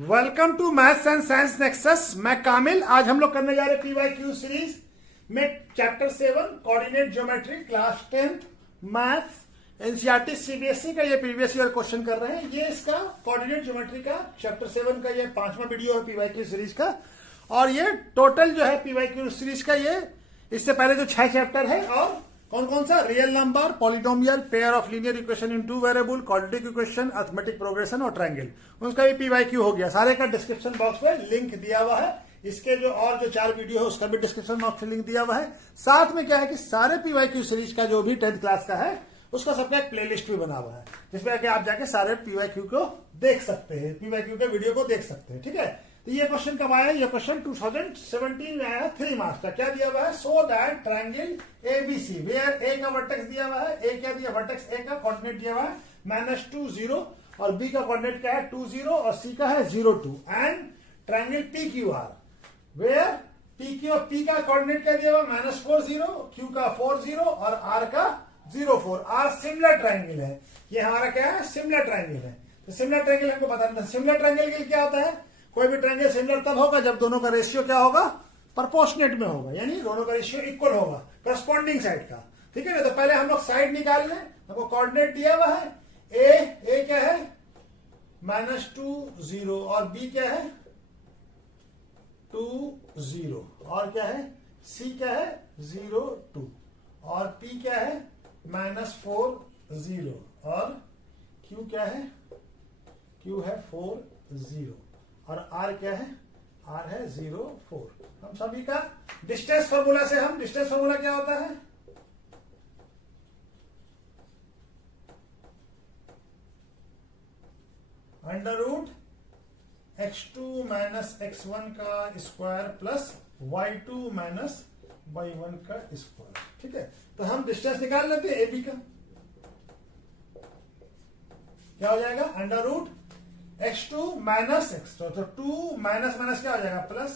Welcome to maths and science nexus. मैं कामिल। आज हम लोग करने जा रहे हैं पीवाईक्यू सीरीज में chapter 7 coordinate geometry class 10th maths NCERT CBSE का ये प्रीवियस ईयर क्वेश्चन कर रहे हैं। ये इसका कोऑर्डिनेट ज्योमेट्री का चैप्टर 7 का ये 5वां वीडियो है पीवाईक्यू सीरीज का। और ये टोटल जो है पीवाईक्यू सीरीज का ये इससे पहले जो 6 चैप्टर है और कौन कौन सा real number, polynomial, pair of linear equation in 2 variable, quadratic equation, arithmetic progression और ट्रायंगल, उसका भी पीवाईक्यू हो गया। सारे का डिस्क्रिप्शन बॉक्स में लिंक दिया हुआ है। इसके जो 4 वीडियो है उसका भी डिस्क्रिप्शन बॉक्स में लिंक दिया हुआ है। साथ में क्या है कि सारे पीवाईक्यू सीरीज का जो भी 10th क्लास का है उसका सबका एक प्लेलिस्ट भी बना हुआ है, जिसमें आप जाके सारे पीवाईक्यू को देख सकते हैं, पीवाईक्यू के वीडियो को देख सकते हैं। ठीक है, तो ये क्वेश्चन कब आया? ये क्वेश्चन 2017 में आया 3 मार्च का। क्या दिया हुआ है? So that triangle ABC where A का वर्टेक्स दिया हुआ है, ए क्या दिया? वर्टेक्स ए का कोऑर्डिनेट दिया हुआ है -2 0 और बी का कोऑर्डिनेट क्या है? 2 0 और सी का है 0 2 and triangle PQR where P का कोऑर्डिनेट क्या दिया हुआ? -4 0, क्यू का 4 0 और आर का 0 4। आर सिमिलर ट्रायंगल है। ये हमारा क्या है? सिमिलर ट्रायंगल है। तो सिमिलर ट्रायंगल हमको बताना। सिमिलर ट्रायंगल के क्या होता है? कोई भी ट्रायंगल सिमिलर तब होगा जब दोनों का रेशियो क्या होगा? प्रोपोर्शनेट में होगा, यानी दोनों का रेशियो इक्वल होगा करस्पॉन्डिंग साइड का। ठीक है ना? तो पहले हम लोग साइड निकाल लें। हमको कोऑर्डिनेट दिया हुआ है ए क्या है? -2 0 और बी क्या है? 2 0 और क्या है? सी क्या है? 0 2 और पी क्या है? -4 0 और क्यू क्या है? क्यू है 4 0 और आर क्या है? आर है 0 4। हम सभी का डिस्टेंस फॉर्मूला से डिस्टेंस फॉर्मूला क्या होता है? √ x2 - x1 का स्क्वायर प्लस y2 - y1 का स्क्वायर। ठीक है, तो हम डिस्टेंस निकाल लेते हैं ए बी का। क्या हो जाएगा? √x2 - x2, तो 2 माइनस क्या हो जाएगा? प्लस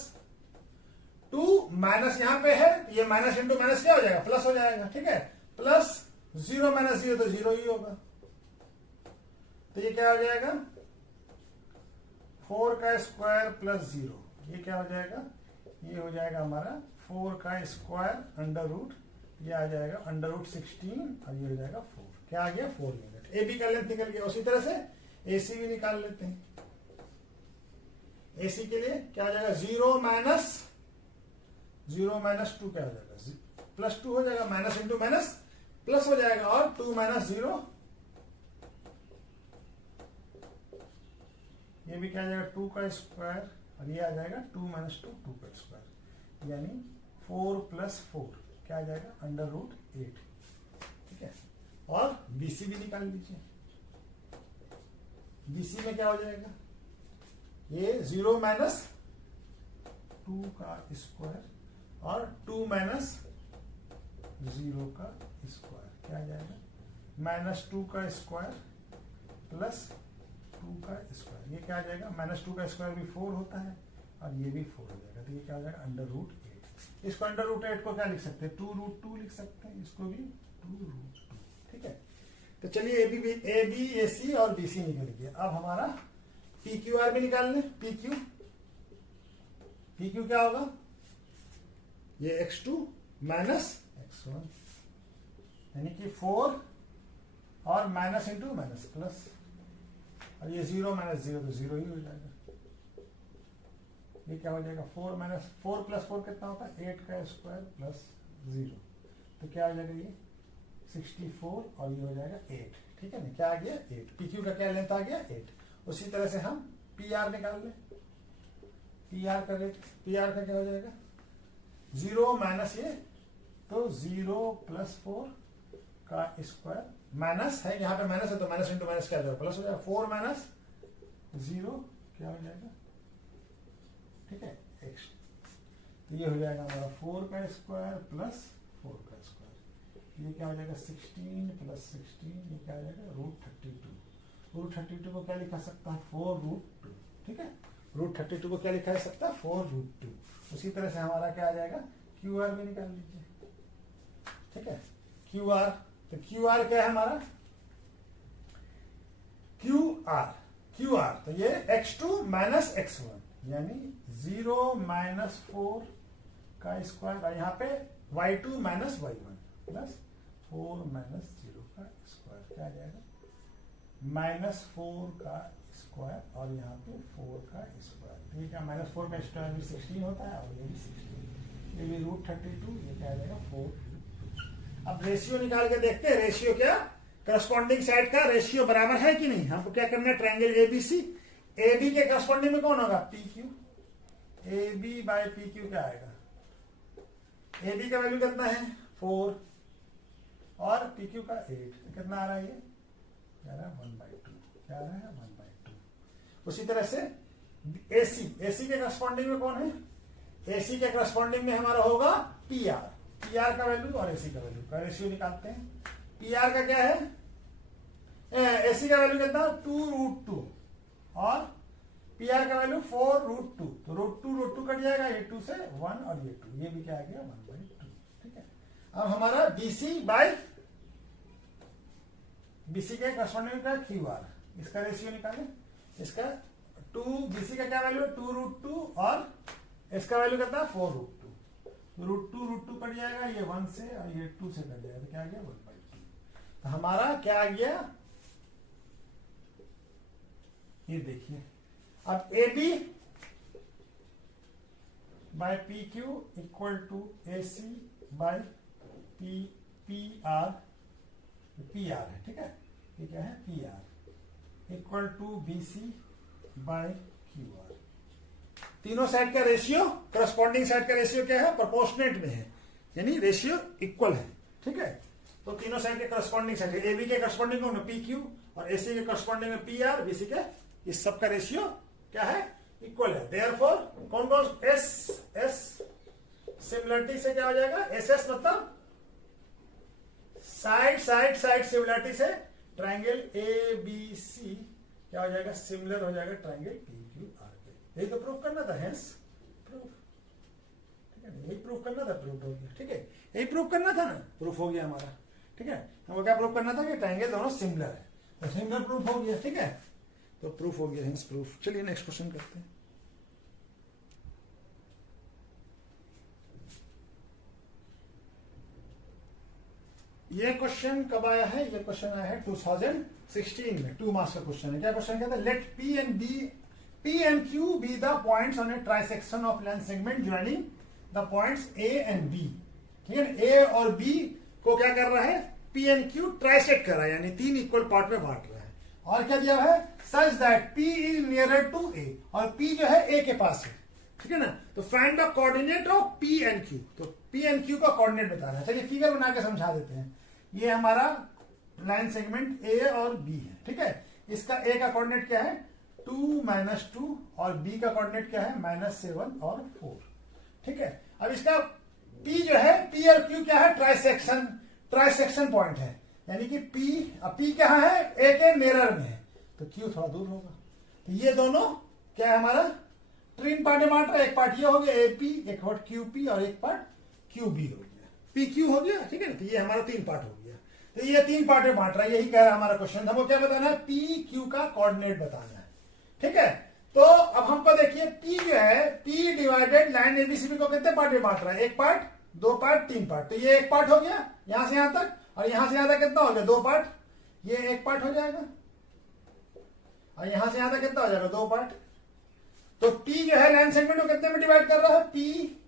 2 माइनस यहां पे है, ये माइनस इंटू माइनस क्या हो जाएगा? प्लस हो जाएगा। ठीक है, प्लस 0 - 0 तो 0 ही होगा। तो ये क्या हो जाएगा? 4 का स्क्वायर प्लस 0। ये क्या हो जाएगा? ये हो जाएगा हमारा 4 का स्क्वायर ये आ जाएगा √16 और ये हो जाएगा 4। क्या आ गया? 4 यूनिट। ए बी का लेंथ निकल गया। उसी तरह से एसी भी निकाल लेते हैं। एसी के लिए क्या हो जाएगा? 0 - 2 क्या हो जाएगा? +2 हो जाएगा। माइनस इंटू माइनस प्लस हो जाएगा और 2 - 0 ये भी क्या आ जाएगा? 2 का स्क्वायर और ये आ जाएगा 2 - 2 2 का स्क्वायर, यानी 4 + 4 क्या आ जाएगा? √8। ठीक है, और बीसी भी निकाल लीजिए। बीसी में क्या हो जाएगा? ये 0 - 2 का स्क्वायर और 2 - 0 का स्क्वायर क्या आ जाएगा? -2 का स्क्वायर प्लस 2 का स्क्वायर। ये क्या आ जाएगा? -2 का स्क्वायर भी 4 होता है और ये भी 4 हो जाएगा। तो ये क्या हो जाएगा? √8। इसको √8 को क्या लिख सकते हैं? 2√2 लिख सकते हैं। इसको भी 2√2। ठीक है, तो चलिए ए बी ए सी और बी सी निकल गया। अब हमारा पी क्यू आर भी निकाल लें। पी क्यू क्या होगा? ये x2 - x1 यानी कि 4 और माइनस इंटू माइनस प्लस और ये 0 - 0 तो 0 ही हो जाएगा। ये क्या हो जाएगा? 4 + 4 कितना होता है? 8 का स्क्वायर प्लस 0। तो क्या हो जाएगा? ये 64 और ये हो जाएगा 8। ठीक है ना? क्या आ गया? 8। पीक्यू का क्या लेंथ आ गया? 8। उसी तरह से हम पी आर निकाल लें। पी आर का क्या हो जाएगा? 0 माइनस ये तो 0 + 4 का स्क्वायर माइनस है, यहाँ पे माइनस है तो माइनस इंटू माइनस क्या हो जाएगा? प्लस हो जाएगा। 4 - 0 क्या हो जाएगा? ठीक है, x। तो ये हो जाएगा हमारा 4 का स्क्वायर प्लस 4 का स्क्वायर। ये क्या हो जाएगा? 16 + 16 ये क्या हो जाएगा? √32। √32 को क्या लिखा सकता है? 4√2। ठीक है, √32 को क्या लिखा जा सकता है? 4√2। उसी तरह से हमारा क्या आ जाएगा? क्यू आर भी निकाल लीजिए। ठीक है, क्यू आर, तो क्यू आर क्या है हमारा? क्यू आर क्यू आर, तो ये x2 माइनस x1 यानी 0 माइनस 4 का स्क्वायर, और यहाँ पे y2 minus y1 plus 4 minus 0 का स्क्वायर, क्या आ जाएगा माइनस 4 का स्क्वायर और यहाँ पे 4 का स्क्वायर, ठीक है। माइनस 4 का स्क्वायर भी 16 होता है और ये भी 16, ये भी √32, ये क्या आ जाएगा 4। अब रेशियो निकाल के देखते हैं, रेशियो क्या, करस्पॉन्डिंग साइड का रेशियो बराबर है कि नहीं। हमको क्या करना है, ट्रायंगल एबीसी, एबी के करस्पॉन्डिंग में कौन होगा, P Q, AB by P Q क्या आएगा, एबी का वैल्यू कितना है 4 और पी क्यू का 8, कितना आ रहा है, ये क्या आ रहा है 1/2, क्या आ रहा है 1/2। उसी तरह से एसी, एसी के करस्पॉन्डिंग में कौन है, एसी के करस्पॉन्डिंग में हमारा होगा पी आर, पी आर का वैल्यू और एसी का वैल्यू का रेशियो निकालते हैं। पी आर का क्या है, एसी का वैल्यू कितना 2√2 और पी आर का वैल्यू 4√2, तो √2 कट जाएगा, ये 2 से 1 और ये 2, ये भी क्या आ गया 1/2, ठीक है। अब हमारा बीसी बाय बीसी के करस्पॉन्डिंग का क्यू आर, इसका रेशियो निकालें, इसका 2 बीसी का क्या वैल्यू है 2√2 और इसका वैल्यू कितना 4√2, √2 कट जाएगा, ये 1 से और ये 2 से कट जाएगा, तो क्या आ गया 1/2। तो हमारा क्या आ गया, ये देखिए, अब A B by P Q equal to A C by P R, P R है, ठीक है, ये क्या है P R equal to B C by Q R. तीनों साइड का रेशियो, करस्पॉन्डिंग साइड का रेशियो क्या है, प्रोपोर्शनेट में है, यानी रेशियो इक्वल है, ठीक है। तो तीनों साइड के करस्पॉन्डिंग साइड, ए बी के करस्पॉन्डिंग में पी क्यू और एसी के करस्पॉन्डिंग में पी आर, बीसी के, इस सब का रेशियो क्या है इक्वल है। देयरफॉर कौन कौन, एस एस सिमिलरिटी से क्या हो जाएगा, एस एस मतलब साइड साइड साइड सिमिलरिटी से ट्रायंगल ए बी सी क्या हो जाएगा, सिमिलर हो जाएगा ट्रायंगल पी क्यू आर के। यही तो प्रूफ करना था, हेंस प्रूफ, ठीक है, यही प्रूफ करना था, प्रूफ हो गया, ठीक है, यही प्रूफ करना था ना, प्रूफ हो गया हमारा, ठीक है। हमको क्या प्रूफ करना था कि ट्रायंगल दोनों सिमिलर है, तो सिमिलर प्रूफ हो गया, ठीक है, तो प्रूफ हो गया, हेंस प्रूफ। चलिए नेक्स्ट क्वेश्चन करते हैं। ये क्वेश्चन कब आया है, ये क्वेश्चन आया है 2016 में, 2 मार्क्स का क्वेश्चन है। क्या क्वेश्चन कहता है, let P and Q be the points on a trisection of length segment joining the points A and B, ठीक है। ए और बी को क्या कर रहा है, पी एंड क्यू ट्राइसेक्ट कर रहा है, यानी 3 इक्वल पार्ट में बांट रहा है, और क्या दिया है, such that P is nearer to A, और पी जो है ए के पास है, ठीक है ना। तो find the coordinate of P and Q, तो पी एंड क्यू का कोऑर्डिनेट बताना है। चलिए फिगर बना के समझा देते हैं। ये हमारा लाइन सेगमेंट ए और बी है, ठीक है। इसका ए का कोऑर्डिनेट क्या है 2 - 2 और बी का कोऑर्डिनेट क्या है -7 और 4, ठीक है। अब इसका पी जो है, पी और क्यू क्या है, ट्राइसेक्शन पॉइंट है, यानी कि पी कहाँ है, ए के नेरर में है, तो क्यू थोड़ा दूर होगा। तो ये दोनों क्या है हमारा, 3 पार्ट में बांट रहा है, एक पार्ट ये हो गया ए पी, एक पार्ट क्यू पी और एक पार्ट क्यू बी हो गया, पी क्यू हो गया, ठीक है ना। तो ये हमारा 3 पार्ट हो गया, तो ये 3 पार्ट में बांट रहा है, यही कह रहा है हमारा क्वेश्चन। हमको क्या बताना है, पी क्यू का कोऑर्डिनेट बताना है, ठीक है। तो अब हमको देखिए, पी जो है, पी डिवाइडेड लाइन एबीसीबी को कितने पार्ट में बांट रहा है, 1 पार्ट 2 पार्ट 3 पार्ट, तो ये 1 पार्ट हो गया यहां से यहां तक, और यहां से यहां तक कितना हो गया 2 पार्ट, ये 1 पार्ट हो जाएगा, और यहां से यहां तक कितना हो जाएगा 2 पार्ट। तो पी जो है लाइन सेगमेंट को कितने में डिवाइड कर रहा है, P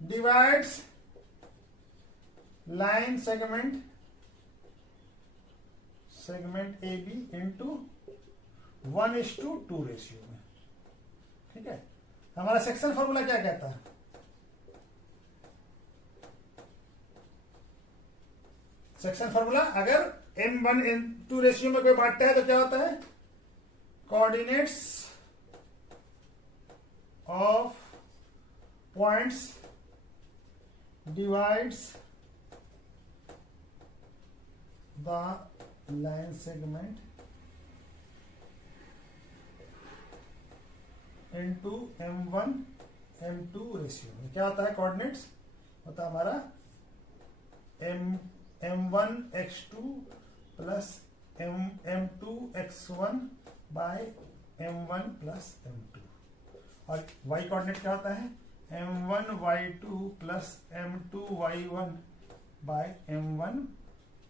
divides line segment A B into 1:2 ratio में, ठीक है। हमारा सेक्शन फॉर्मूला क्या कहता है, सेक्शन फॉर्मूला, अगर m1 m2 रेशियो में कोई बांटता है तो क्या होता है, coordinates of points divides the line segment into m1 m2 ratio में क्या होता है, कोऑर्डिनेट्स होता है हमारा m1 x2 plus m2 x1 bye m1 plus m2, और y कोऑर्डिनेट क्या होता है m1 y2 plus m2 y1 bye m1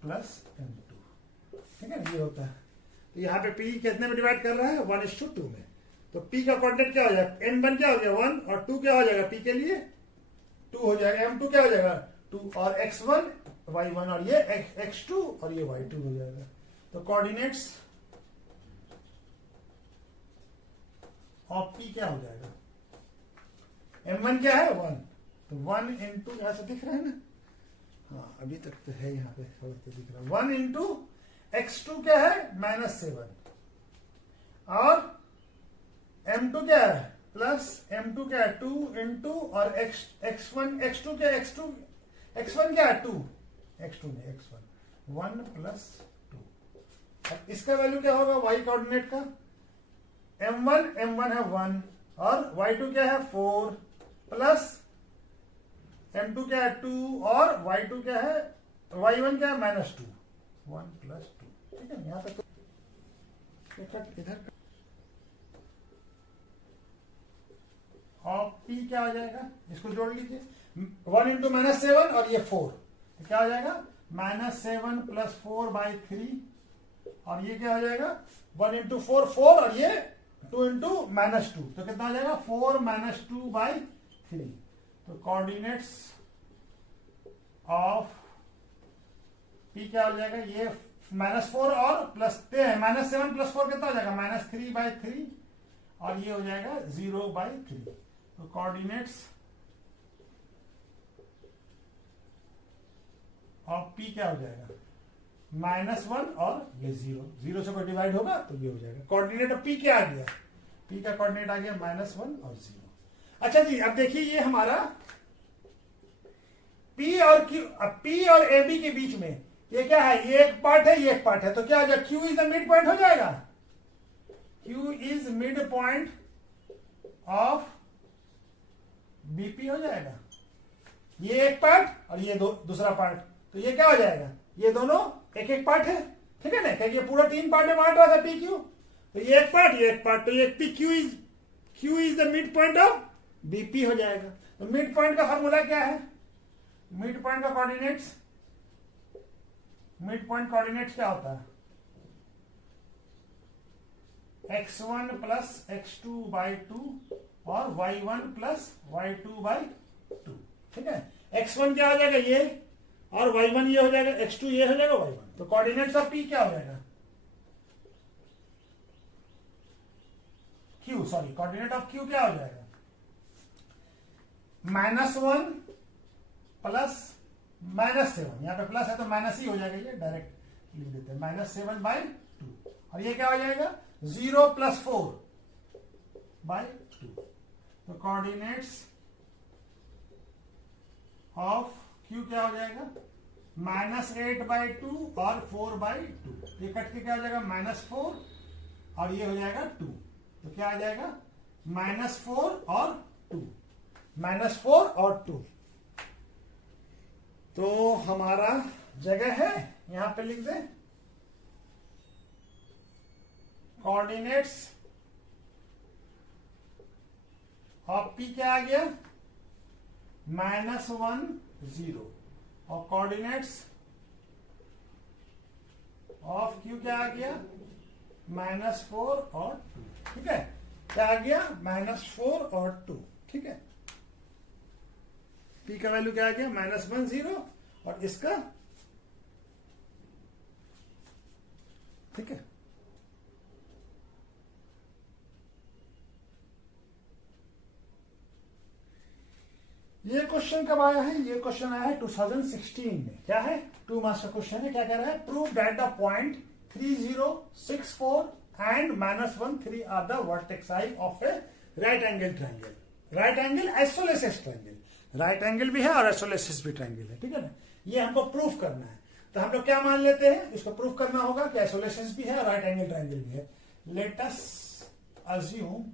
plus m2, ठीक है ना, ये होता है। तो यहाँ पे p कितने में डिवाइड कर रहा है 1:2 में, तो p का कोऑर्डिनेट क्या हो जाएगा m1 क्या हो गया 1 और 2 क्या हो जाएगा p के लिए 2 हो जाएगा, m2 क्या हो जाएगा 2 और x1 y1 और ये x2 और ये y2 हो जाएगा। तो कोऑर्डिनेट्स ऑफ p क्या हो जाएगा m1 क्या है 1, तो 1 इंटू यहां से दिख रहा है ना, हाँ अभी तक तो है यहाँ पे थोड़ा तो दिख रहा है 1 इंटू x2 क्या है -7 और m2 क्या है प्लस m2 क्या है 2 इंटू और x1 x2 क्या x1 क्या है 2 x2 में x1 1 प्लस 2। अब इसका वैल्यू क्या होगा y कोऑर्डिनेट का m1 है 1 और y2 क्या है 4 प्लस m2 क्या है 2 और y2 क्या है y1 क्या है -2 1 प्लस 2, ठीक है। यहाँ तक इधर और p क्या आ जाएगा इसको जोड़ लीजिए 1 इंटू -7 और ये 4, तो क्या हो जाएगा -7 प्लस 4 बाई 3 और ये क्या हो जाएगा 1 इंटू 4 4 और ये 2 इंटू -2, तो कितना हो जाएगा 4 -2 बाई 3। तो कोऑर्डिनेट्स ऑफ p क्या हो जाएगा ये -4 और प्लस -7 प्लस 4 कितना हो जाएगा -3 बाई 3 और ये हो जाएगा 0 बाई 3। तो कोऑर्डिनेट्स ऑफ p क्या हो जाएगा -1 और ये 0 से कोई डिवाइड होगा तो ये हो जाएगा। कोऑर्डिनेट ऑफ p क्या आ गया p का कोऑर्डिनेट आ गया -1 और 0। अच्छा जी अब देखिए ये हमारा p और q, अब p और ab के बीच में ये क्या है ये एक पार्ट है ये एक पार्ट है, तो क्या हो जाएगा q is the mid point हो जाएगा, q is mid point of bp हो जाएगा, ये एक पार्ट और ये दूसरा पार्ट, तो ये क्या हो जाएगा ये दोनों एक एक पार्ट है, ठीक है ना, क्योंकि ये पूरा 3 पार्ट में बांट रहा था pq, तो ये एक पार्ट ये एक पार्ट, तो ये q is the mid point of bp हो जाएगा। तो मिड पॉइंट का फॉर्मूला क्या है मिड पॉइंट का कोऑर्डिनेट्स, मिड पॉइंट कोऑर्डिनेट्स क्या होता है x1 प्लस x2 बाई 2 और y1 प्लस y2 बाई 2, ठीक है। x1 क्या हो जाएगा ये और y1 ये हो जाएगा, x2 ये हो जाएगा y1, तो कोऑर्डिनेट्स ऑफ p क्या हो जाएगा q, sorry coordinate of q क्या हो जाएगा -1 प्लस -7, यहाँ पे प्लस है तो माइनस ही हो जाएगा, ये डायरेक्ट लिख देते हैं -7 बाई 2 और ये क्या हो जाएगा 0 प्लस 4 बाई 2। तो कोऑर्डिनेट्स ऑफ q क्या हो जाएगा -8 बाई 2 और 4 बाई 2, ये कट के क्या हो जाएगा -4 और ये हो जाएगा 2, तो क्या आ जाएगा -4 और 2 -4 और 2। तो हमारा जगह है यहां पे लिख दें कोऑर्डिनेट्स ऑफ p क्या आ गया -1 0 और कोऑर्डिनेट्स ऑफ q क्या आ गया -4 और 2, ठीक है, क्या आ गया -4 और 2, ठीक है। p का वैल्यू क्या आ गया -1 0 और इसका, ठीक है। ये क्वेश्चन कब आया है, ये क्वेश्चन आया है 2016 में, क्या है 2 मार्क्स का क्वेश्चन है। क्या कह रहा है prove that the point 3064 and -1 3 are the vertices of a right angle triangle. Right angle isosceles triangle, right angle भी है और आइसोलेसिस भी ट्रायंगल है, ठीक है ना। ये हमको प्रूफ करना है, तो हम लोग क्या मान लेते हैं, इसको प्रूफ करना होगा कि आइसोलेसिस भी है और राइट एंगल ट्रायंगल भी है। Let us assume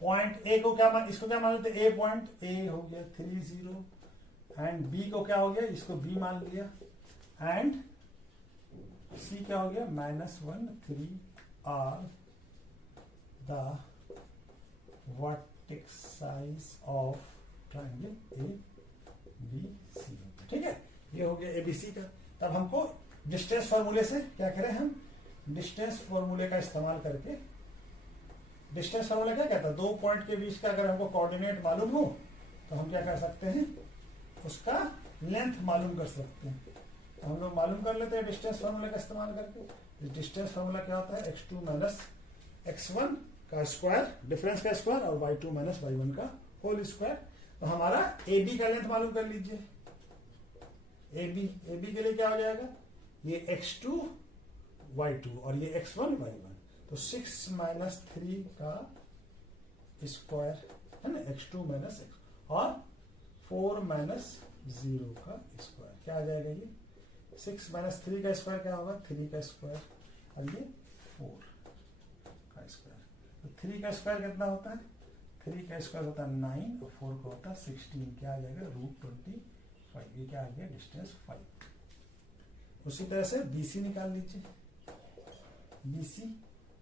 point A को क्या मान, इसको क्या मान लेते हैं, ए पॉइंट ए हो गया 30 एंड बी को क्या हो गया, इसको बी मान लिया एंड सी क्या हो गया -1 3 are the vertices of triangle A B C. ठीक है, ये हो गया एबीसी का। तब हमको डिस्टेंस फॉर्मूले से क्या करें, हम डिस्टेंस फॉर्मूले का इस्तेमाल करके, डिस्टेंस फॉर्मूला क्या कहता है, दो पॉइंट के बीच का अगर हमको कोऑर्डिनेट मालूम हो तो हम क्या कर सकते हैं, उसका लेंथ मालूम कर सकते हैं। तो हम लोग मालूम कर लेते हैं डिस्टेंस फॉर्मूला का इस्तेमाल करके। डिस्टेंस फॉर्मूला क्या होता है, x2 माइनस x1 का स्क्वायर, डिफरेंस का स्क्वायर, और y2 माइनस y1 का होल स्क्वायर। तो हमारा AB का लेंथ मालूम कर लीजिए। AB के लिए क्या हो जाएगा, ये x2 y2 और ये x1 y1। तो 6 माइनस 3 का स्क्वायर है ना, x2 माइनस x, और 4 माइनस 0 का स्क्वायर। क्या आ जाएगा, ये 6 माइनस 3 का स्क्वायर क्या होगा, 3 का स्क्वायर, और ये 4 का स्क्वायर। तो 3 का स्क्वायर कितना होता है, 3 का स्क्वायर होता है 9 और 4 का होता है 16। क्या आ जाएगा, √25। ये क्या आ गया, डिस्टेंस 5। उसी तरह से BC निकाल लीजिए। BC,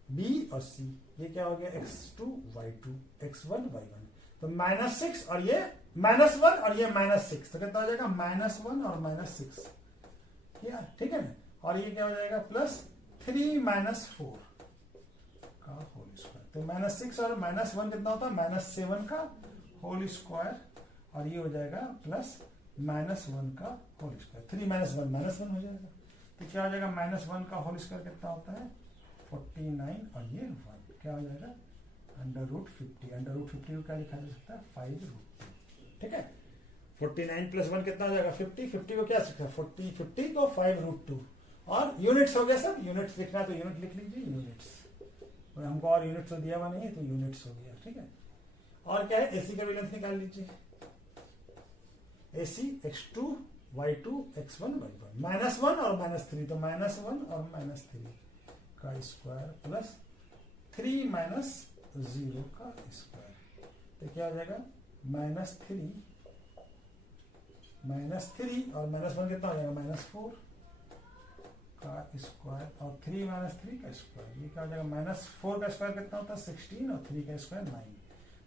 B और C, ये क्या हो गया, x2 y2 x1 y1। तो -6 और ये -1 और ये -6, तो कितना हो जाएगा, -1 और -6। ठीक है ना। और ये क्या हो जाएगा, +3 माइनस 4 का होल स्क्वायर। तो -6 और -1 कितना होता है, -7 का होल स्क्वायर, और ये हो जाएगा +-1 का होल स्क्वायर। 3 माइनस 1 -1 हो जाएगा। तो क्या हो जाएगा, -1 का होल स्क्वायर कितना होता है, 49, और ये 1 क्या हो जाएगा, √50। √50 को क्या लिखा जा सकता है, 5√2। ठीक है, 49 + 1 कितना हो जाएगा, 50। 50 को क्या सकता है, 50 को 5√2। और यूनिट्स हो गया सब, यूनिट्स लिखना तो यूनिट लिख लीजिए, यूनिट्स। तो हमको और यूनिट्स तो दिया हुआ नहीं है, तो यूनिट्स हो गया। ठीक है, और क्या है, एसी का भी लेंथ निकाल लीजिए। AC x2 y2 x1 y1, -1 और -3, तो -1 और -3 का स्क्वायर प्लस 3 माइनस 0 का स्क्वायर। तो क्या हो जाएगा, -3 और -1 कितना हो जाएगा, -4 का स्क्वायर, और 3 माइनस 3 का स्क्वायर। ये क्या हो जाएगा, -4 का स्क्वायर कितना होता है, 16, और 3 का स्क्वायर 9।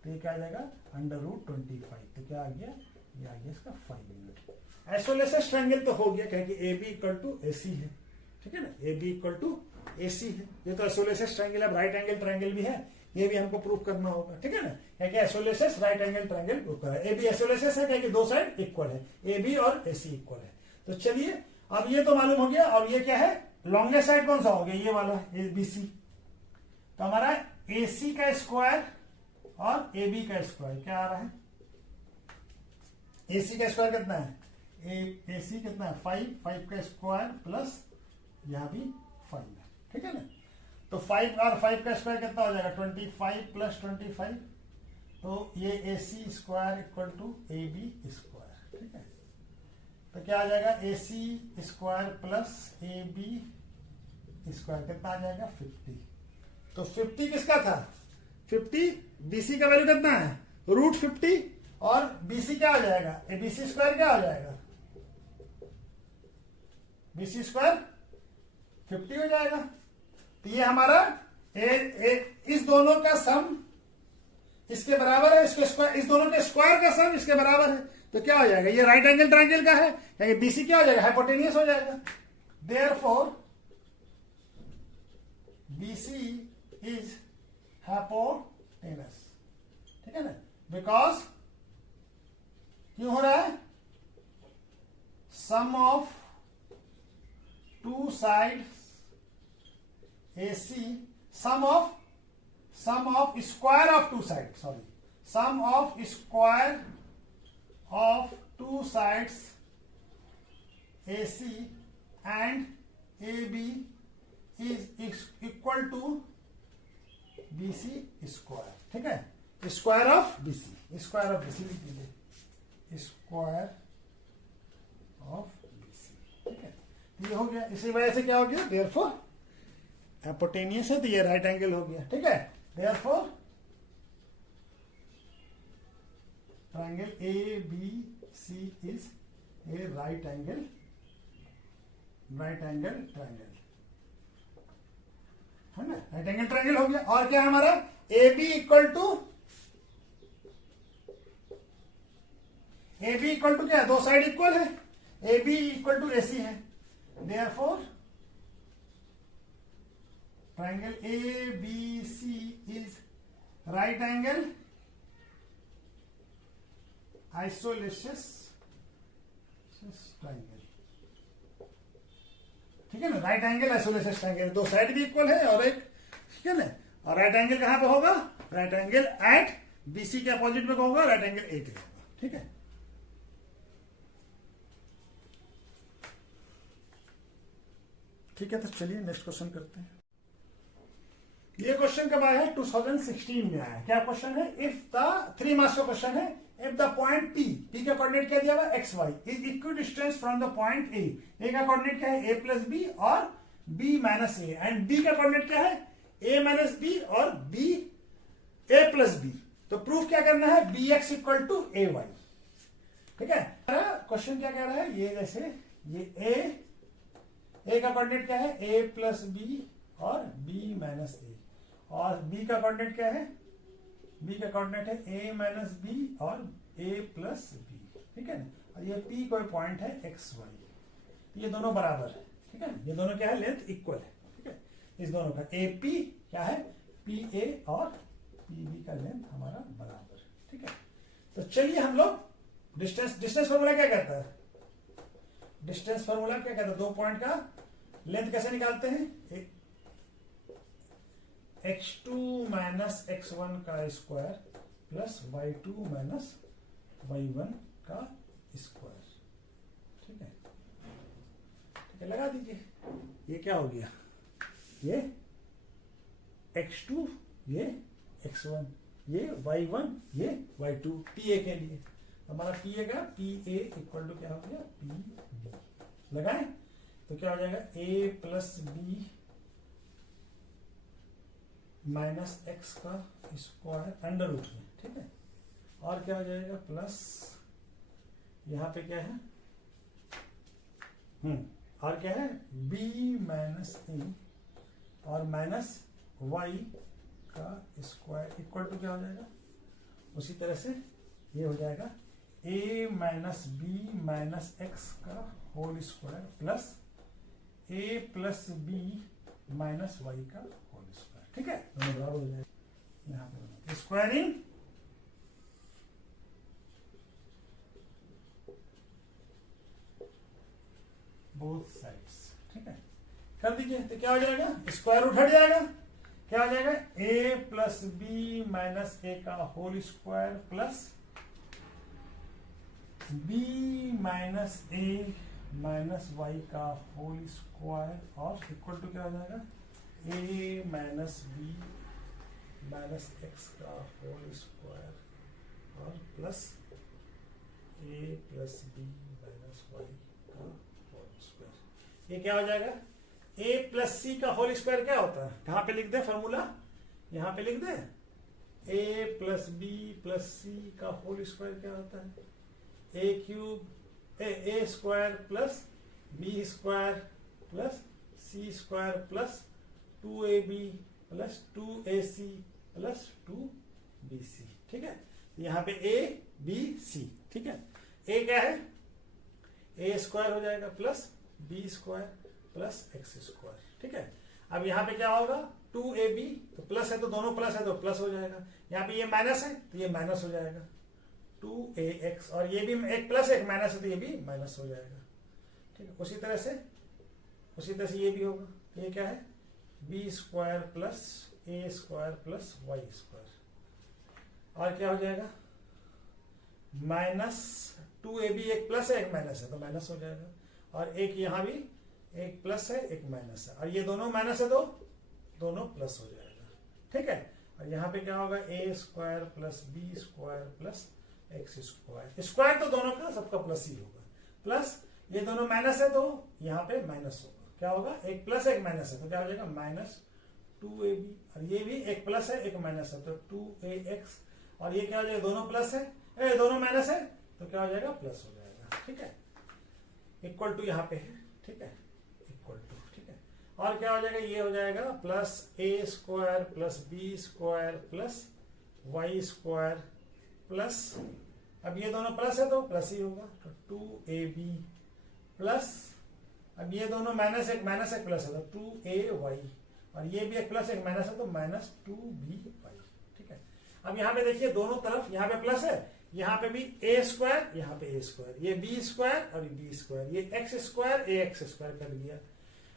तो ये क्या आ जाएगा, √25। तो क्या आ गया, ये आ गया इसका 5 यूनिट। आइसोलेशन ट्रायंगल तो हो गया, क्योंकि AB = AC है। ठीक है ना, AB = AC है। ये तो आइसोलेशन ट्रायंगल है, राइट एंगल ट्रायंगल भी है, ये भी हमको प्रूफ करना होगा। ठीक है ना, क्योंकि isolation right angle triangle proof करा है। AB आइसोलेशन है, क्योंकि दो साइड इक्वल है, AB और AC इक्वल है। तो चलिए, अब ये तो मालूम हो गया। और ये क्या है, लॉन्गेस्ट साइड कौन सा हो गया, ये वाला ABC। तो हमारा AC का स्क्वायर और AB का स्क्वायर क्या आ रहा है, AC का स्क्वायर कितना है, AC कितना है, 5 का स्क्वायर प्लस यहां भी 5 है। ठीक है ना, तो 5 और 5 का स्क्वायर कितना हो जाएगा, 25 + 25। तो ये AC स्क्वायर = AB स्क्वायर। ठीक है, तो क्या आ जाएगा, AC square plus AB square कितना आ जाएगा, 50। तो 50 किसका था, 50 BC का वैल्यू कितना है, √50, और BC क्या हो जाएगा, ABC स्क्वायर क्या हो जाएगा, BC स्क्वायर 50 हो जाएगा। तो ये हमारा इस दोनों का सम इसके बराबर है, इसके स्क्वायर, इस दोनों के स्क्वायर का सम इसके बराबर है। तो क्या हो जाएगा, ये राइट एंगल ट्रायंगल का है, यानी BC क्या हो जाएगा, हाइपोटेनियस हो जाएगा। Therefore BC is hypotenuse. ठीक है ना, बिकॉज क्यों हो रहा है, sum of two sides AC, sum of square of two sides, sum of square of two sides AC and AB is equal to BC square। ठीक है, स्क्वायर ऑफ BC लिख दीजिए, स्क्वायर ऑफ BC। ठीक है, ये हो गया। इसी वजह से क्या हो गया, देयरफॉर हाइपोटेनियस है, तो ये राइट एंगल हो गया। ठीक है, therefore triangle ABC is a right angle triangle है ना, राइट एंगल ट्रायंगल हो गया। और क्या है हमारा, ए बी इक्वल टू क्या है, दो साइड इक्वल है, A B equal to A C है, therefore triangle A B C is right angle isosceles triangle. ठीक है ना, राइट एंगल आइसोलेशस ट्रायंगल, दो साइड भी इक्वल है और एक, ठीक है ना। और राइट एंगल कहां पे होगा, राइट एंगल एट बीसी के अपोजिट में होगा, राइट एंगल ए पे होगा। ठीक है, ठीक है, तो चलिए नेक्स्ट क्वेश्चन करते हैं। ये क्वेश्चन कब आया है, 2016 में आया है। क्या क्वेश्चन है, इफ द 3 मार्क्स का क्वेश्चन है, इफ द पॉइंट P का कोऑर्डिनेट क्या दिया हुआ X Y is equidistance from the point A का कोऑर्डिनेट क्या है, a प्लस बी और b minus A, and b का कोऑर्डिनेट क्या है, a माइनस बी और b a प्लस बी। तो प्रूफ क्या करना है, bx equal to A Y. ठीक है, क्वेश्चन क्या कह रहा है, ये जैसे ये a का कोऑर्डिनेट क्या है, a प्लस बी और b माइनस ए, और b का कोऑर्डिनेट क्या है, b का कोऑर्डिनेट है a माइनस बी और a प्लस बी। ठीक है ना, और ये p कोई पॉइंट है एक्स वाई, ये दोनों बराबर है। ठीक है ना, ये दोनों क्या है, लेंथ इक्वल है। ठीक है, इस दोनों का AP क्या है, PA और PB का लेंथ हमारा बराबर है। ठीक है, तो चलिए हम लोग डिस्टेंस फार्मूला क्या कहता है, डिस्टेंस फार्मूला क्या कहता है, दो पॉइंट का लेंथ कैसे निकालते हैं, x2 माइनस x1 का square plus y2 minus y1 का स्क्वायर। ठीक है, ठीक है, लगा दीजिए। ये क्या हो गया, ये x2, ये x1, ये y1, ये y2, PA के लिए हमारा PA का PA इक्वल टू क्या हो गया, PB। लगाए तो क्या हो जाएगा, a plus B minus X का स्क्वायर अंडर रूट में। ठीक है, और क्या हो जाएगा, प्लस यहां पे क्या है, और क्या है, b माइनस ए और माइनस y का स्क्वायर इक्वल टू क्या हो जाएगा, उसी तरह से ये हो जाएगा a minus B minus X का whole square plus a plus B minus y का होल स्क्वायर। ठीक है, दोनों बराबर हो जाएगा, यहाँ पे स्क्वायरिंग बोथ साइड्स। ठीक है, कर दीजिए तो क्या हो जाएगा, स्क्वायर रूट हट जाएगा, क्या हो जाएगा, a plus B minus A का whole square plus b minus A minus Y का होल स्क्वायर और इक्वल टू क्या हो जाएगा, a minus B minus X का होल स्क्वायर और plus a plus B minus Y का होल स्क्वायर। ये क्या हो जाएगा, a प्लस सी का होल स्क्वायर क्या होता है, कहाँ पे लिख दे फॉर्मूला, यहाँ पे लिख दे, a plus B plus C का होल स्क्वायर क्या होता है, a cube A square plus B square plus C square plus 2ab plus 2ac plus 2bc। ठीक है, यहाँ पे a b c। ठीक है, a क्या है, a स्क्वायर हो जाएगा plus b square plus x square. ठीक है, अब यहाँ पे क्या होगा, 2ab, तो प्लस है तो दोनों प्लस है तो प्लस हो जाएगा, यहाँ पे ये माइनस है तो ये माइनस हो जाएगा, 2ax, और ये भी एक प्लस एक माइनस है तो ये भी माइनस हो जाएगा। ठीक है, उसी तरह से ये भी होगा, ये क्या है, B square plus A square plus Y square, और क्या हो जाएगा, माइनस 2ab, एक प्लस है एक माइनस है तो माइनस हो जाएगा, और एक यहाँ भी एक प्लस है एक माइनस है, और ये दोनों माइनस है तो दोनों प्लस हो जाएगा। ठीक है, और यहाँ पे क्या होगा, A square plus B square plus X square, square तो दोनों का सबका प्लस ही होगा, प्लस ये दोनों माइनस है तो यहाँ पे माइनस होगा, क्या होगा, एक प्लस एक माइनस है तो क्या हो जाएगा, माइनस 2ab, और ये भी एक प्लस है एक माइनस है तो 2ax, और ये क्या हो जाएगा, दोनों प्लस है दोनों माइनस है तो क्या हो जाएगा, प्लस हो जाएगा। ठीक है, इक्वल टू यहाँ पे है। ठीक है, इक्वल टू। ठीक है, और क्या हो जाएगा, ये हो जाएगा plus A square plus B square plus Y square plus, अब ये दोनों प्लस है तो प्लस ही होगा, तो 2ab प्लस, अब ये दोनों माइनस एक प्लस है तो 2ay, और ये भी एक प्लस एक माइनस है तो माइनस 2by। ठीक है, अब यहाँ पे देखिए दोनों तरफ, यहाँ पे प्लस है, यहाँ पे भी ए स्क्वायर, यहाँ पे ए स्क्वायर, ये बी स्क्वायर और बी स्क्वायर, ये एक्स स्क्वायर ए एक्स स्क्वायर कर दिया।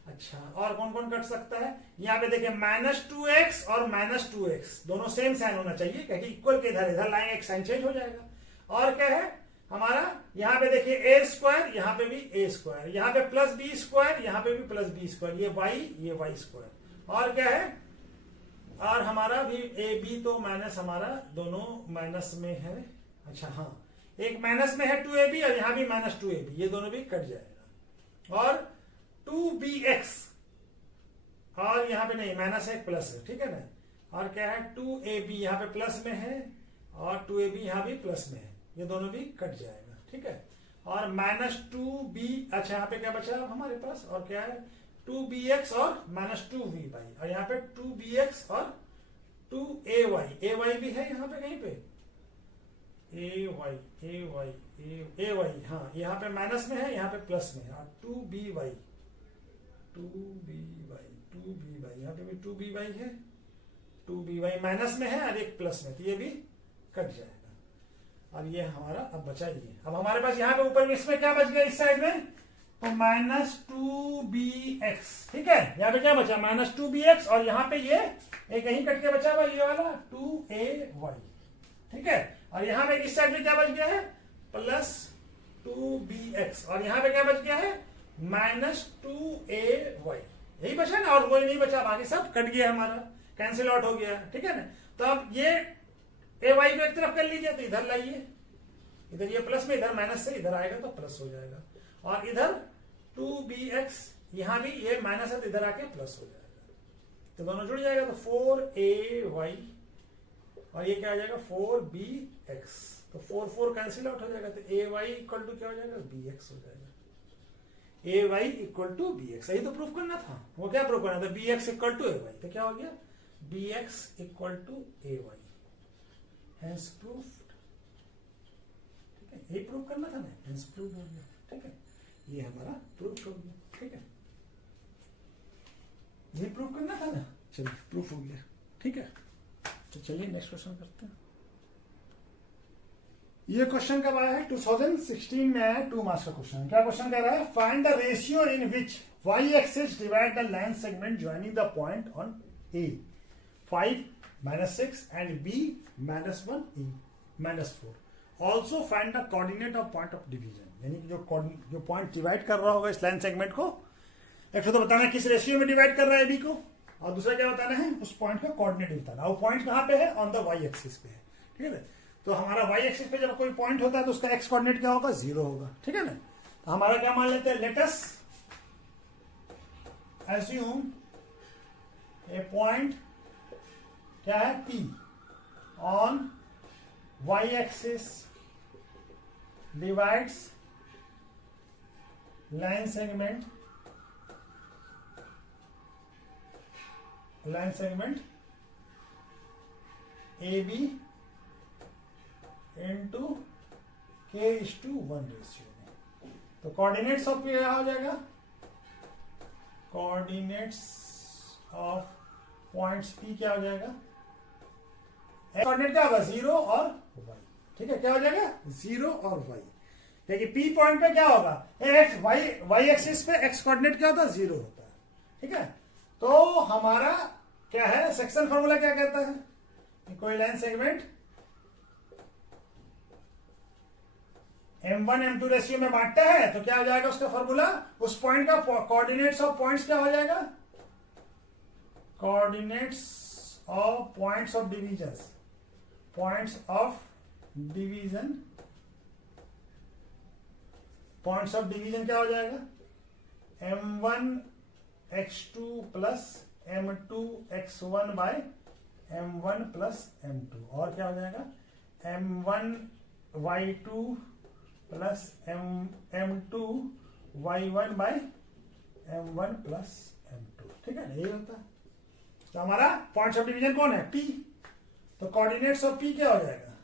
अच्छा, और कौन कौन कट सकता है, यहाँ पे देखिए -2x और -2x दोनों सेम साइन होना चाहिए, क्योंकि इक्वल के इधर लाएंगे एक साइन चेंज हो जाएगा। और क्या है हमारा, यहाँ पे देखिए ए स्क्वायर, यहाँ पे भी ए स्क्वायर, यहाँ पे प्लस बी स्क्वायर, यहाँ पे भी प्लस बी स्क्वायर, ये वाई स्क्वायर। और क्या है, और हमारा भी ए बी तो माइनस, हमारा दोनों माइनस में है। अच्छा हाँ, एक माइनस में है 2ab और यहाँ भी -2ab, ये दोनों भी कट जाएगा। और 2bx, और यहाँ पे नहीं माइनस है प्लस है, ठीक है ना। और क्या है 2ab यहाँ पे प्लस में है और 2ab यहाँ भी प्लस में है, ये दोनों भी कट जाएगा। ठीक है, और -2b, अच्छा यहाँ पे क्या बचा हमारे पास, और क्या है 2bx और -2v, और यहाँ पे 2bx और 2ay भी है यहाँ पे कहीं पे, ay हाँ, यहाँ पे माइनस में है, यहाँ पे प्लस में है, और 2by यहाँ पे भी 2by है, 2by माइनस में है और एक प्लस में, तो ये भी कट जाएगा। और ये हमारा अब बचा ये, अब हमारे पास यहाँ पे ऊपर में इसमें क्या बच गया इस साइड में, तो -2bx। ठीक है, यहाँ पे क्या बचा -2bx, और यहाँ पे ये एक यहीं कट के बचा हुआ ये वाला 2ay। ठीक है, और यहाँ पे इस साइड में क्या बच गया है +2bx, और यहाँ पे क्या बच गया है -2ay, यही बचा ना, और वही नहीं बचा, बाकी सब कट गया हमारा, कैंसिल आउट हो गया। ठीक है ना, तो अब ये ay को एक तरफ कर लीजिए, तो इधर लाइए, इधर ये प्लस में, इधर माइनस से इधर आएगा तो प्लस हो जाएगा, और इधर 2bx, यहां भी ये माइनस है तो इधर आके प्लस हो जाएगा, तो दोनों जुड़ जाएगा, तो 4ay, और ये क्या हो जाएगा 4bx, तो 4 कैंसिल आउट हो जाएगा, तो ay इक्वल टू क्या हो जाएगा bx हो जाएगा, ay इक्वल टू bx। यही तो प्रूफ करना था, वो क्या प्रूफ करना था, bx इक्वल टू ay, तो क्या हो गया bx equal to ay, hence proved. ठीक है, ये प्रूफ करना था ना, हेंस प्रूफ हो गया। ठीक है, ये हमारा प्रूफ हो गया। ठीक है, ये प्रूफ करना था ना, चलिए प्रूफ हो गया। ठीक है, तो चलिए नेक्स्ट क्वेश्चन करते हैं। ये क्वेश्चन कब आया है, 2016 में आया, 2 मार्क्स का क्वेश्चन है। क्या क्वेश्चन कह रहा है, find the ratio in which y axis divide the line segment joining the point on a 5 -6 and b -1 e -4। Also find the coordinate of point of division, यानी कि जो पॉइंट डिवाइड कर रहा होगा इस लाइन सेगमेंट को, एक तो बताना है किस रेशियो में डिवाइड कर रहा है बी को, और दूसरा क्या बताना है उस पॉइंट का कोऑर्डिनेट बताना। वो पॉइंट कहाँ पे है, ऑन द वाई एक्सिस पे है। ठीक है, तो हमारा वाई एक्सिस पे जब कोई पॉइंट होता है तो उसका एक्स कोऑर्डिनेट क्या होगा, 0 होगा। ठीक है ना, तो हमारा क्या मान लेते हैं, लेट अस assume ए पॉइंट क्या है P on y axis divides line segment AB into K:1 ratio में। तो कोऑर्डिनेट्स ऑफ क्या हो जाएगा, कोऑर्डिनेट्स ऑफ पॉइंट्स P क्या हो जाएगा, कोऑर्डिनेट क्या होगा 0 और y। ठीक है, क्या हो जाएगा 0 और y, क्योंकि P पॉइंट पे क्या होगा x, y एक्सिस पे x कोऑर्डिनेट क्या होता है 0 होता है। ठीक है, तो हमारा क्या है, सेक्शन फॉर्मूला क्या कहता है, कोई line segment M1 M2 ratio में बांटता है तो क्या हो जाएगा उसका फॉर्मूला, उस पॉइंट का कोऑर्डिनेट्स ऑफ पॉइंट्स क्या हो जाएगा, coordinates of points of division, points of division क्या हो जाएगा, M1 x2 plus M2 x1 bye M1 plus M2, और क्या हो जाएगा M1 y2 plus M2 y1 bye M1 plus m2, ठीक है ना, यही होता है। तो हमारा पॉइंट्स ऑफ डिवीजन कौन है, P। तो कोऑर्डिनेट्स ऑफ P क्या हो जाएगा,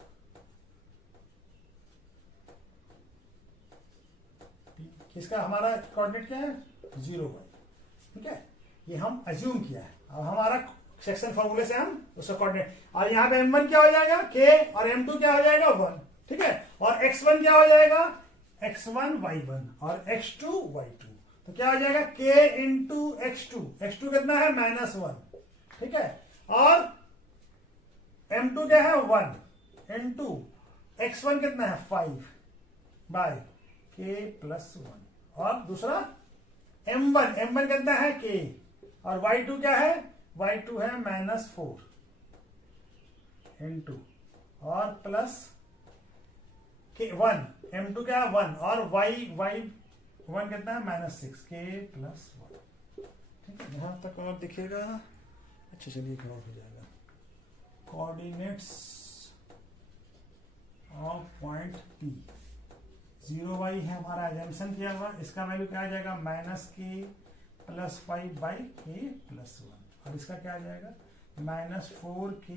किसका हमारा कोऑर्डिनेट क्या है, 0y, ठीक है। ये हम अज्यूम किया है। अब हमारा सेक्शन फॉर्मूले से हम उसका कोऑर्डिनेट, और यहाँ पे m1 क्या हो जाएगा k, और m2 क्या हो जाएगा 1, ठीक है। और x1 क्या हो जाएगा, x1 y1, और x2 y2। तो क्या हो जाएगा k इंटू x2, x2 कितना है -1, ठीक है। और m2 क्या है 1 इंटू x1 कितना है 5 बाय k प्लस 1, और दूसरा m1 कितना है k, और y2 क्या है, y2 है -4 इंटू और प्लस k 1, m2 क्या है 1, और y1 कितना है -6 k प्लस 1, ठीक है। यहां तक और दिखेगा, अच्छा चलिए क्या हो जाएगा, coordinates of point P, 0y है हमारा एजम्पशन किया हुआ, इसका वैल्यू क्या आ जाएगा -k plus 5 by k plus 1, और इसका क्या आ जाएगा -4k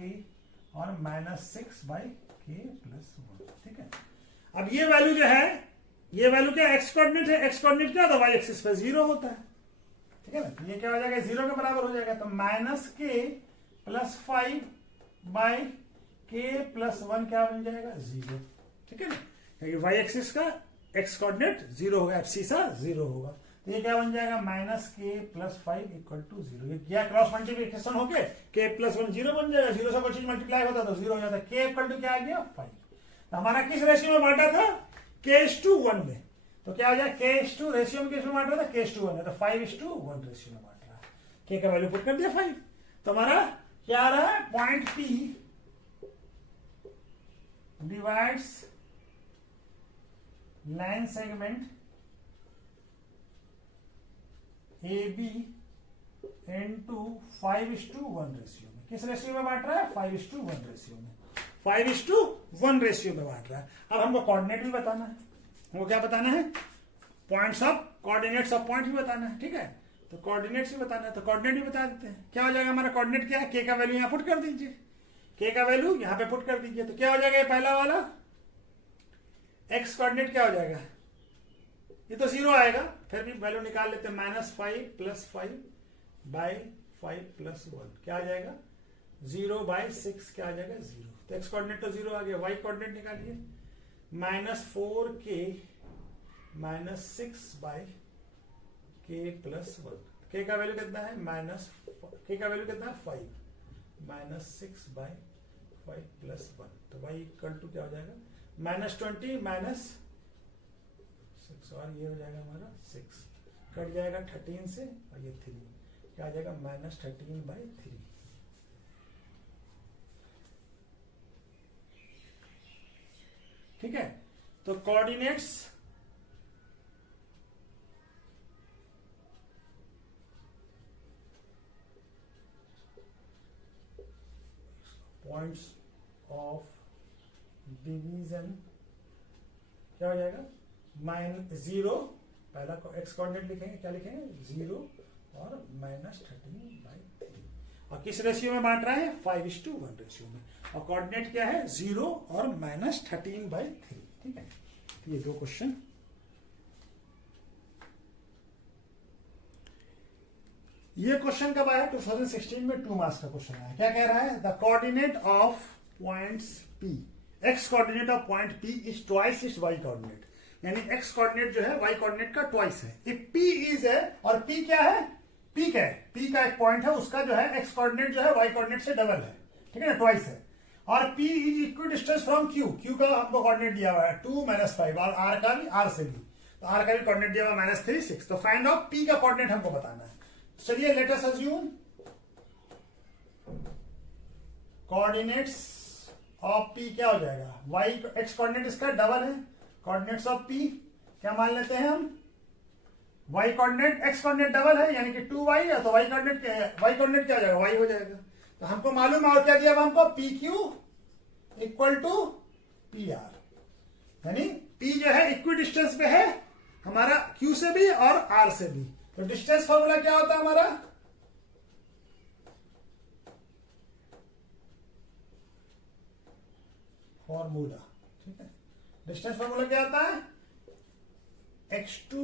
और -6 बाई k प्लस 1, ठीक है। अब ये वैल्यू जो है, ये वैल्यू क्या एक्स कोऑर्डिनेट है, एक्स कोऑर्डिनेट क्या होता है, y एक्सिस पे 0 होता है, ठीक है ना। ये क्या हो जाएगा 0 के बराबर हो जाएगा, तो -k plus 5 by k plus 1 क्या बन जाएगा 0, ठीक है ना। क्योंकि y एक्सिस का x कोऑर्डिनेट 0 होगा, एफसी सा 0 होगा, तो ये क्या बन जाएगा -k प्लस 5 इक्वल टू 0। ये क्या क्रॉस मल्टीप्लिकेशन होके k प्लस 1 0 बन जाएगा, 0 से कोई चीज मल्टीप्लाई होता है तो 0 हो जाता है, k इक्वल टू क्या आ गया 5। तो हमारा किस रेशियो में बांटा था, k:1 में, तो क्या हो जाएगा k:2 रेशियो में, किसमें बांट रहा था k:1 में, तो 5:1 रेशियो में बांट रहा है, k का वैल्यू पुट कर दिया 5। तो हमारा क्या आ रहा है, point P divides line segment AB into 5:1 ratio में, किस रेशियो में बांट रहा है, 5:1 रेशियो में, 5:1 रेशियो में बांट रहा है। अब हमको कोऑर्डिनेट भी बताना है, हमको क्या बताना है, points of coordinates of point भी बताना है, ठीक है। तो कोऑर्डिनेट्स भी बताना है, तो कोऑर्डिनेट भी बता देते हैं। क्या हो जाएगा हमारा कोऑर्डिनेट, क्या है, k का वैल्यू यहां पुट कर दीजिए, k का वैल्यू यहां पे पुट कर दीजिए, तो क्या हो जाएगा, ये पहला वाला x कोऑर्डिनेट क्या हो जाएगा, ये तो 0 आएगा, फिर भी वैल्यू निकाल लेते हैं, -5 प्लस 5 बाई 5 प्लस 1 क्या आ जाएगा 0/6, क्या आ जाएगा 0। तो x कोऑर्डिनेट तो 0 आ गया, y कोऑर्डिनेट निकालिए, -4k -6 by k plus 1, k का वैल्यू कितना है k का वैल्यू कितना है 5 -6 बाई 5 प्लस 1, तो y इक्वल टू क्या हो जाएगा -20 माइनस 6, और ये हो जाएगा हमारा 6, कट जाएगा 13 से, और ये 3 क्या आ जाएगा -13/3, ठीक है। तो कोऑर्डिनेट्स पॉइंट्स ऑफ डिवीजन क्या हो जाएगा -0, पहला x कोऑर्डिनेट लिखेंगे, क्या लिखेंगे 0 और -13/3, और किस रेशियो में बांट रहा है 5:1 रेशियो में, और कोऑर्डिनेट क्या है 0 और -13/3, ठीक है। तो ये दो क्वेश्चन, ये क्वेश्चन कब आया 2016 में 2 मार्क्स का क्वेश्चन आया। क्या कह रहा है, the coordinate of points P, x coordinate of point P is twice its y coordinate, यानी x कोऑर्डिनेट जो है y कोऑर्डिनेट का ट्वाइस है। इफ P इज है, और P क्या है, P क्या है, P का एक पॉइंट है, उसका जो है x कोऑर्डिनेट जो है y कोऑर्डिनेट से डबल है, ठीक है ना, ट्वाइस है। और P is equidistance from Q, Q का हमको कोऑर्डिनेट दिया हुआ है 2 -5, और R का भी, R से भी, तो R का भी कोऑर्डिनेट दिया हुआ है -3 6, तो फाइंड आउट P का कोऑर्डिनेट हमको बताना है। चलिए let us assume coordinates of P क्या हो जाएगा, y x कोऑर्डिनेट इसका डबल है, कोऑर्डिनेट्स ऑफ P क्या मान लेते हैं हम, y coordinate x coordinate double है, यानी कि 2y है, तो y कोऑर्डिनेट क्या है, y कोऑर्डिनेट क्या हो जाएगा, y हो जाएगा। तो हमको मालूम है, और क्या दिया हमको, PQ इक्वल टू PR, यानी P जो है इक्वी डिस्टेंस पे है हमारा Q से भी और R से भी, तो डिस्टेंस फॉर्मूला क्या होता है हमारा, फॉर्मूला, ठीक है। डिस्टेंस फॉर्मूला क्या आता है, x2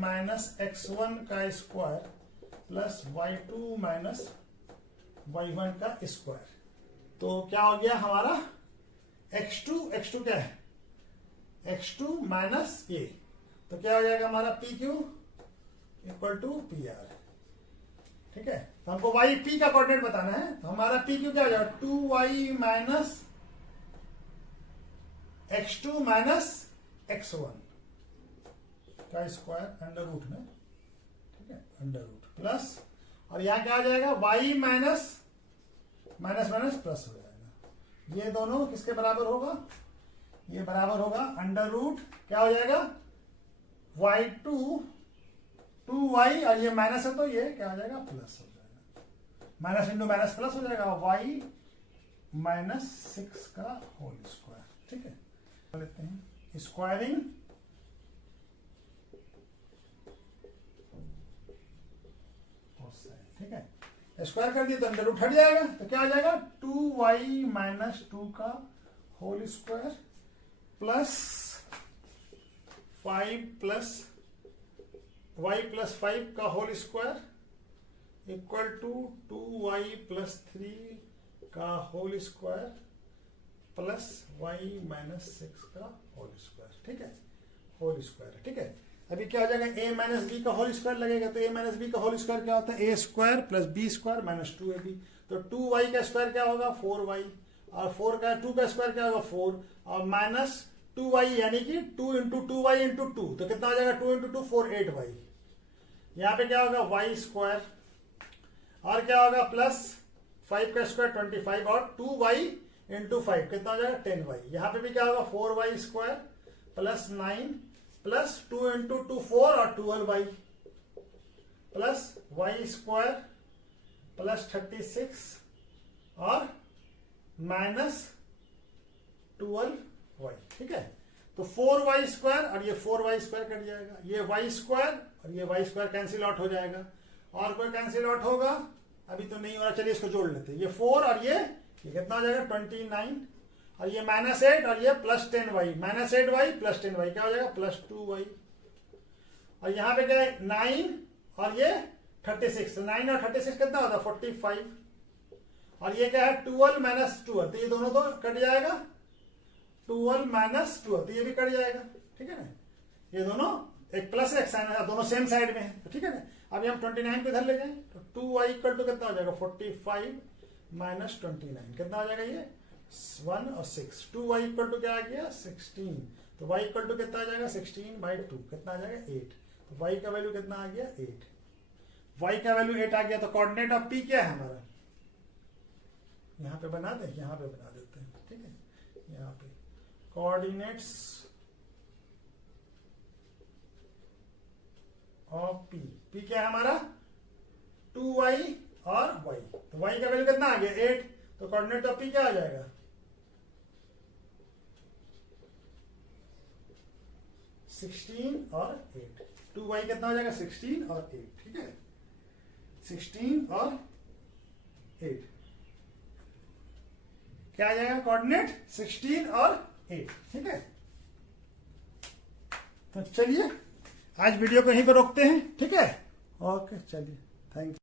माइनस x1 का square plus y2 minus y1 का स्क्वायर। तो क्या हो गया हमारा, x2 क्या है, x2 माइनस a, तो क्या हो जाएगा हमारा PQ इक्वल टू PR, ठीक है। तो हमको y p का कोऑर्डिनेट बताना है, तो हमारा PQ क्या हो जाएगा, 2y minus x2 minus x1 का स्क्वायर अंडर रूट में, ठीक है, अंडर रूट प्लस, और यहां क्या आ जाएगा, y minus minus minus plus हो जाएगा। ये दोनों किसके बराबर होगा, ये बराबर होगा अंडर रूट, क्या हो जाएगा, y2 2y, और ये माइनस है तो ये क्या हो जाएगा, प्लस हो जाएगा, माइनस इंटू माइनस प्लस हो जाएगा, y माइनस 6 का होल स्क्वायर, ठीक है। लेते हैं स्क्वायरिंग, ठीक है, स्क्वायर कर दिया तो अंडर रूट हट जाएगा, तो क्या आ जाएगा, 2y माइनस 2 का होल स्क्वायर प्लस 5 प्लस y प्लस 5 का whole square equal to 2y plus 3 का whole square plus y minus 6 का होल स्क्वायर, ठीक है, होल स्क्वायर, ठीक है। अभी क्या हो जाएगा, a माइनस बी का होल स्क्वायर लगेगा, तो a माइनस बी का होल स्क्वायर क्या होता है, a square plus b square minus 2ab, तो 2y का स्क्वायर क्या होगा 4y, और 4 का 2 का स्क्वायर क्या होगा 4, और माइनस 2y यानी कि 2 इंटू 2y इंटू 2, तो कितना आ जाएगा 2 इंटू 2 4 8y, यहाँ पे क्या होगा y स्क्वायर, और क्या होगा प्लस 5 का स्क्वायर 25, और 2y इंटू 5 कितना हो जाएगा 10y, यहाँ पे भी क्या होगा 4y square plus 9 plus 2 into 2 4 और 12y plus y square plus 36 और माइनस 12y, ठीक है। तो 4y स्क्वायर और ये 4y स्क्वायर कट जाएगा, ये y स्क्वायर और ये y स्क्वायर कैंसिल आउट हो जाएगा, और कोई कैंसिल आउट होगा, अभी तो नहीं हो रहा, चलिए इसको जोड़ लेते हैं, ये 4 और ये कितना हो जाएगा 29, और ये माइनस 8 और ये plus 10y, minus 8y plus 10y क्या हो जाएगा प्लस 2y, और यहाँ पे क्या है 9 और ये 36, तो 9 और 36 कितना होता है 45, और ये क्या है 12 माइनस 12, तो ये दोनों तो कट जाएगा, 12 माइनस 12, तो ये भी कट जाएगा, ठीक है ना, ये दोनों एक प्लस एक साइन है, दोनों सेम साइड में है, तो ठीक है ना। अभी हम 29 को इधर ले जाएं, तो 2y इक्वल टू कितना हो जाएगा 45 माइनस 29, कितना हो जाएगा ये 1 और 6, 2y इक्वल टू क्या आ गया 16, तो y इक्वल टू कितना आ जाएगा 16/2, कितना आ जाएगा 8, तो y का वैल्यू कितना आ गया 8, y का वैल्यू 8 आ गया, तो कोऑर्डिनेट ऑफ p क्या है हमारा, यहाँ पे बना दें, यहाँ पे बना देते हैं, ठीक है, यहाँ पे कोऑर्डिनेट्स ऑफ p क्या है हमारा 2y और y, तो y का वैल्यू कितना आ गया 8, तो कोऑर्डिनेट ऑफ p क्या आ जाएगा 16 और 8, 2y कितना हो जाएगा 16 और 8, ठीक है, 16 और 8 क्या आ जाएगा कोऑर्डिनेट 16 और 8, ठीक है। तो चलिए आज वीडियो को यहीं पर रोकते हैं, ठीक है, ओके, चलिए, थैंक यू।